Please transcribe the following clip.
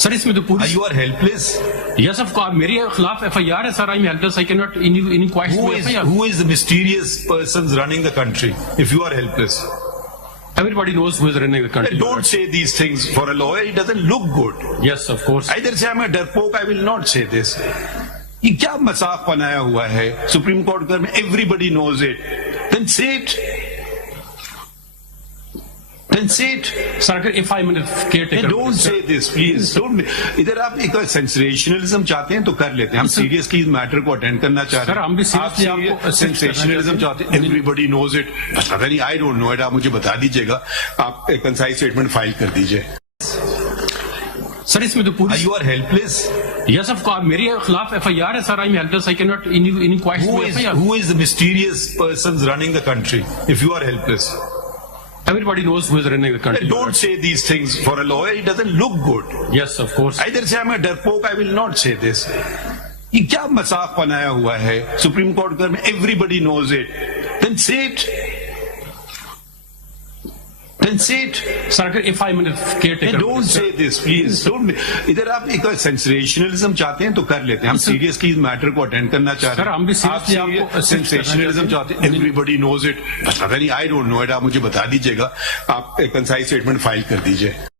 सर इसमें तो पूरी You are helpless. Yes of course मेरे खिलाफ एफआईआर है sir. I am helpless, I can not in quite Who is the mysterious persons running the country? If you are helpless, everybody knows who is running the country. don't say these things for a lawyer. It doesn't look good. Yes, of course. Either say I'm a darpoke. I will not say this. ये क्या मजाक बनाया हुआ है Supreme Court में? Everybody knows it. Then say it. Then say it. Sir अगर if I'm a caretaker, don't say this, please. Don't. इधर आप एक सेंसेशनलिज्म चाहते हैं तो कर लेते हैं. हम सीरियसली इस मैटर को अटेंड करना चाह रहे हैं. सर हम भी सीरियसली आपको सेंसेशनलिज्म चाहते हैं. Everybody knows it. पता नहीं, आई डोंट नो इट. आप मुझे बता दीजिएगा. आप एक कंसाइज स्टेटमेंट फाइल कर दीजिए. सर इसमें तो पूरी You are helpless. Yes of course मेरे खिलाफ एफआईआर है sir. I am helpless, I can not in quite Who is the mysterious persons running the country? If you are helpless, everybody knows who is running the country. don't say these things for a lawyer. It doesn't look good. Yes, of course. Either say I'm a darpoke. I will not say this. ये क्या मजाक बनाया हुआ है Supreme Court में? Everybody knows it. Then say it. Then say it. Sir अगर if I'm a caretaker, don't say this, please. Don't. इधर आप एक सेंसेशनलिज्म चाहते हैं तो कर लेते हैं. हम सीरियसली इस मैटर को अटेंड करना चाह रहे हैं. सर हम भी सीरियसली आपको सेंसेशनलिज्म चाहते हैं. Everybody knows it. पता नहीं, आई डोंट नो इट. आप मुझे बता दीजिएगा. आप एक कंसाइज स्टेटमेंट फाइल कर दीजिए.